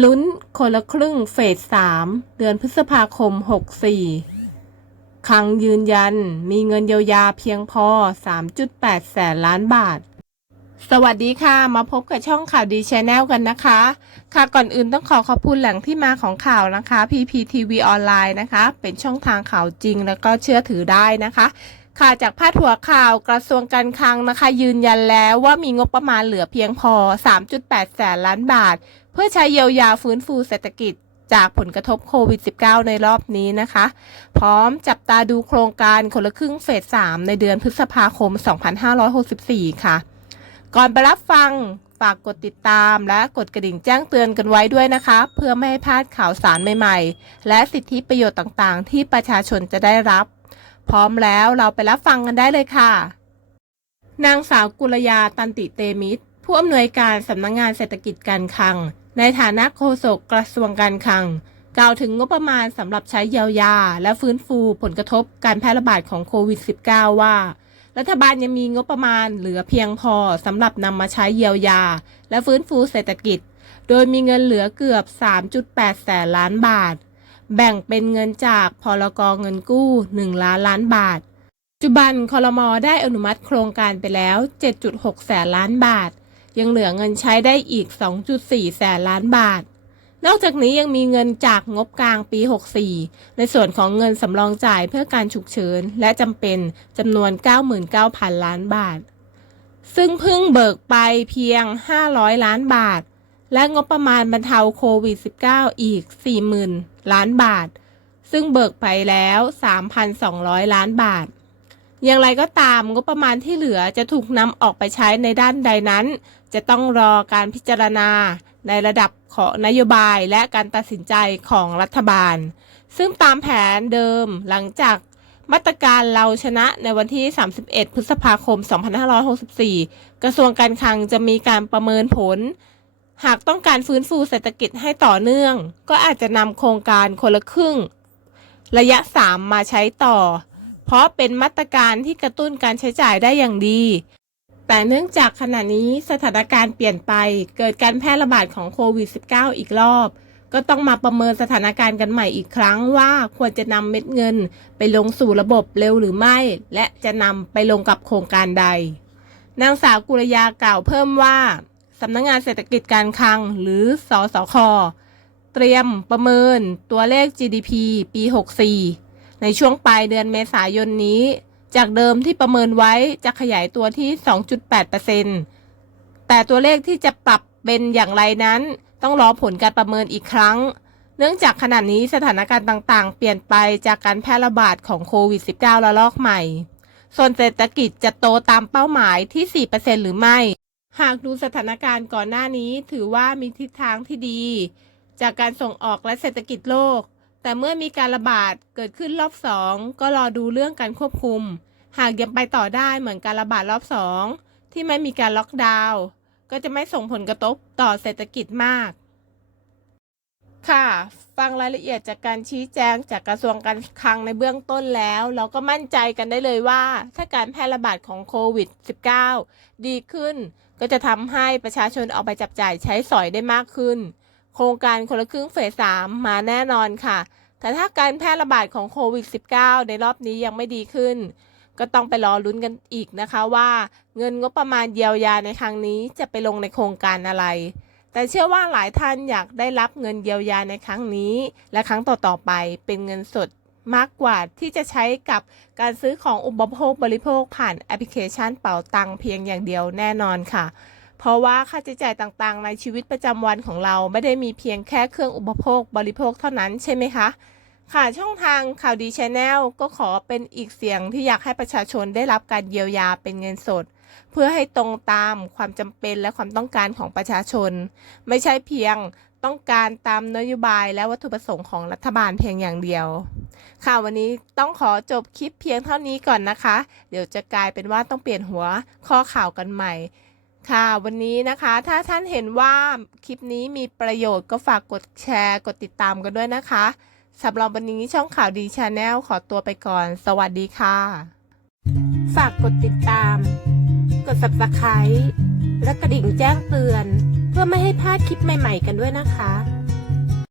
ลุ้นคนละครึ่งเฟสสามเดือนพฤษภาคม 64คลังยืนยันมีเงินเยียวยาเพียงพอ 3.8 แสนล้านบาท สวัสดีค่ะ มาพบกับช่องข่าวดีชแนลกันนะคะ ค่ะก่อนอื่นต้องขอขอบคุณแหล่งที่มาของข่าวนะคะ PPTV ออนไลน์นะคะ เป็นช่องทางข่าวจริงแล้วก็เชื่อถือได้นะคะ ค่ะจากพาดหัวข่าวกระทรวงการคลังนะคะ ยืนยันแล้วว่ามีงบประมาณเหลือเพียงพอ 3.8 แสนล้านบาท เพื่อใช้เยียวยาฟื้นฟูเศรษฐกิจจากผลกระทบโควิด -19 ในรอบนี้นะคะ พร้อมจับตาดูโครงการคนละครึ่งเฟส 3 ในเดือนพฤษภาคม 2564 ค่ะ ก่อนไปรับฟังฝากกดติดตามและกดกระดิ่งแจ้งเตือนกันไว้ด้วยนะคะ เพื่อไม่ให้พลาดข่าวสารใหม่ ๆ และสิทธิประโยชน์ต่างๆ ที่ประชาชนจะได้รับ พร้อมแล้วเราไปรับฟังกันได้เลยค่ะ นางสาวกุลยาตันติเตมิตร ผู้อำนวยการสำนักงงานเศรษฐกิจการคลัง ในฐานะโฆษกกระทรวงการคลัง กล่าวถึงงบประมาณสำหรับใช้เยียวยา และฟื้นฟูผลกระทบการแพร่ระบาดของโควิด -19 ว่ารัฐบาลยังมีงบประมาณเหลือเพียงพอสำหรับนำมาใช้เยียวยา และฟื้นฟูเศรษฐกิจ โดยมีเงินเหลือเกือบ 3.8 แสนล้านบาท แบ่งเป็นเงินจากพลกเงินกู้ 1 ล้านล้านบาทปัจจุบันคอรมอได้อนุมัติโครงการไปแล้ว 7.6 แสนล้านบาท ยังเหลือเงินใช้ได้อีก 2.4 แสนล้านบาท นอกจากนี้ยังมีเงินจากงบกลางปี 64 ในส่วนของเงินสำรองจ่ายเพื่อการฉุกเฉินและจำเป็นจำนวน 99,000 ล้านบาท ซึ่งเพิ่งเบิกไปเพียง 500 ล้านบาท และงบประมาณบรรเทาโควิด -19 อีก 40,000 ล้านบาท ซึ่งเบิกไปแล้ว 3,200 ล้านบาท อย่างไรก็ตามงบประมาณที่เหลือจะถูกนำออกไปใช้ในด้านใดนั้น จะต้องรอการพิจารณาในระดับของนโยบายและการตัดสินใจของรัฐบาล ซึ่งตามแผนเดิมหลังจากมาตรการเราชนะในวันที่ 31 พฤษภาคม 2564 กระทรวงการคลังจะมีการประเมินผล หากต้องการฟื้นฟูเศรษฐกิจให้ต่อเนื่อง ก็อาจจะนำโครงการคนละครึ่ง ระยะ 3 มาใช้ต่อ เพราะเป็นมาตรการที่กระตุ้นการใช้จ่ายได้อย่างดี แต่เนื่องจากขณะนี้สถานการณ์เปลี่ยนไป เกิดการแพร่ระบาดของโควิด -19 อีกรอบ ก็ต้องมาประเมินสถานการณ์กันใหม่อีกครั้งว่าควรจะนำเม็ดเงิน ไปลงสู่ระบบเร็วหรือไม่ และจะนำไปลงกับโครงการใด นางสาวกุลยากล่าวเพิ่มว่า สำนักงงานเศรษฐกิจการคลัง หรือสอสค เตรียมประเมินตัวเลข GDP ปี 64 ในช่วงปลายเดือนเมษายนนี้ จากเดิมที่ประเมินไว้จะขยายตัวที่ 2.8%แต่ตัวเลขที่จะปรับเป็นอย่างไรนั้น ต้องรอผลการประเมินอีกครั้ง เนื่องจากขณะนี้สถานการณ์ต่างๆ เปลี่ยนไปจากการแพร่ระบาดของโควิด -19 ระลอกใหม่ส่วนเศรษฐกิจจะโตตามเป้าหมายที่ 4%หรือไม่ หากดูสถานการณ์ก่อนหน้านี้ถือว่ามีทิศทางที่ดี จากการส่งออกและเศรษฐกิจโลก แต่เมื่อมีการระบาดเกิดขึ้นรอบสองก็รอดูเรื่องการควบคุม หากยังไปต่อได้เหมือนการระบาดรอบสองที่ไม่มีการล็อกดาวน์ก็จะไม่ส่งผลกระทบต่อเศรษฐกิจมาก ค่ะ ฟังรายละเอียดจากการชี้แจงจากกระทรวงการคลังในเบื้องต้นแล้ว เราก็มั่นใจกันได้เลยว่า ถ้าการแพร่ระบาดของโควิด -19 ดีขึ้น ก็จะทำให้ประชาชนเอาไปจับจ่ายใช้สอยได้มากขึ้น โครงการคนละครึ่งเฟสสามมาแน่นอนค่ะ แต่ถ้าการแพร่ระบาดของโควิด -19 ในรอบนี้ยังไม่ดีขึ้น ก็ต้องไปรอลุ้นกันอีกนะคะว่า เงินงบประมาณเยียวยาในครั้งนี้จะไปลงในโครงการอะไร แต่เชื่อว่าหลายท่านอยากได้รับเงินเยียวยาในครั้งนี้ และครั้งต่อๆไปเป็นเงินสด มากกว่าที่จะใช้กับการซื้อของอุปโภคบริโภคผ่านแอปพลิเคชันเป๋าตังเพียงอย่างเดียวแน่นอนค่ะ เพราะว่าค่าใช้จ่ายต่างๆ ในชีวิตประจำวันของเราไม่ได้มีเพียงแค่เครื่องอุปโภคบริโภคเท่านั้นใช่ไหมคะค่ะช่องทางข่าวดีชแนลก็ขอเป็นอีกเสียงที่อยากให้ประชาชนได้รับการเยียวยาเป็นเงินสด เพื่อให้ตรงตามความจำเป็นและความต้องการของประชาชน ไม่ใช่เพียง ต้องการตามนโยบายและวัตถุประสงค์ของรัฐบาลเพียงอย่างเดียว ค่ะวันนี้ต้องขอจบคลิปเพียงเท่านี้ก่อนนะคะ เดี๋ยวจะกลายเป็นว่าต้องเปลี่ยนหัวข้อข่าวกันใหม่ ค่ะวันนี้นะคะ ถ้าท่านเห็นว่าคลิปนี้มีประโยชน์ก็ฝากกดแชร์ กดติดตามกันด้วยนะคะสำหรับวันนี้ช่องข่าวดีชาแนลขอตัวไปก่อน สวัสดีค่ะ ฝากกดติดตาม กด subscribe และกระดิ่งแจ้งเตือน เพื่อไม่ให้พลาดคลิปใหม่ ๆ กันด้วยนะคะ